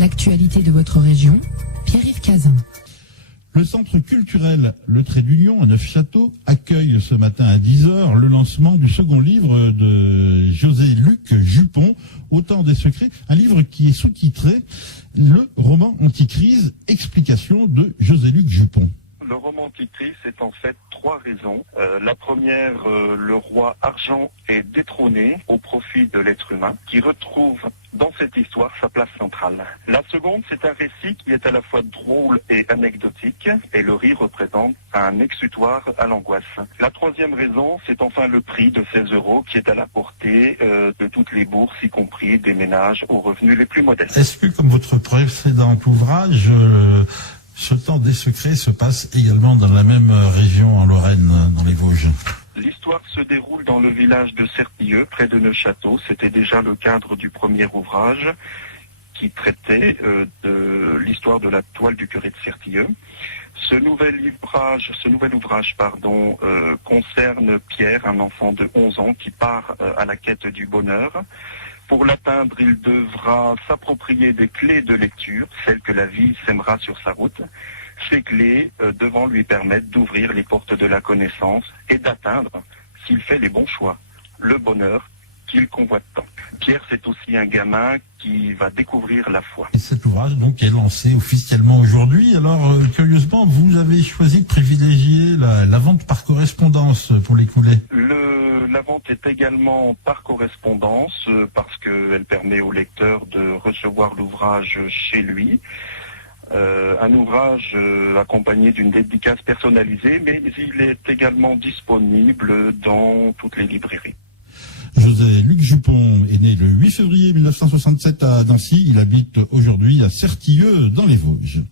L'actualité de votre région, Pierre-Yves Cazin. Le centre culturel Le Trait d'Union à Neufchâteau accueille ce matin à 10h le lancement du second livre de José-Luc Jupon, Autant des secrets, un livre qui est sous-titré Le roman anticrise, explication de José-Luc Jupon. Le roman anticrise, c'est en fait trois raisons. La première, le roi Argent est détrôné au profit de l'être humain, qui retrouve dans cette histoire sa place centrale. La seconde, c'est un récit qui est à la fois drôle et anecdotique, et le rire représente un exutoire à l'angoisse. La troisième raison, c'est enfin le prix de 16 € qui est à la portée de toutes les bourses, y compris des ménages aux revenus les plus modestes. Est-ce que, comme votre précédent ouvrage, ce temps des secrets se passe également dans la même région en Lorraine, dans les Vosges? L'histoire se déroule dans le village de Sertilleux, près de Neufchâteau. C'était déjà le cadre du premier ouvrage qui traitait de l'histoire de la toile du curé de Sertilleux. Ce nouvel ouvrage, concerne Pierre, un enfant de 11 ans qui part à la quête du bonheur. Pour l'atteindre, il devra s'approprier des clés de lecture, celles que la vie sèmera sur sa route. Ces clés devant lui permettre d'ouvrir les portes de la connaissance et d'atteindre, s'il fait les bons choix, le bonheur qu'il convoite tant. Pierre, c'est aussi un gamin qui va découvrir la foi. Et cet ouvrage donc est lancé officiellement aujourd'hui. Alors, curieusement, vous avez choisi de privilégier la vente par correspondance pour l'écouler. La vente est également par correspondance parce qu'elle permet au lecteur de recevoir l'ouvrage chez lui. Un ouvrage accompagné d'une dédicace personnalisée, mais il est également disponible dans toutes les librairies. José-Luc Jupon est né le 8 février 1967 à Nancy. Il habite aujourd'hui à Sertilleux dans les Vosges.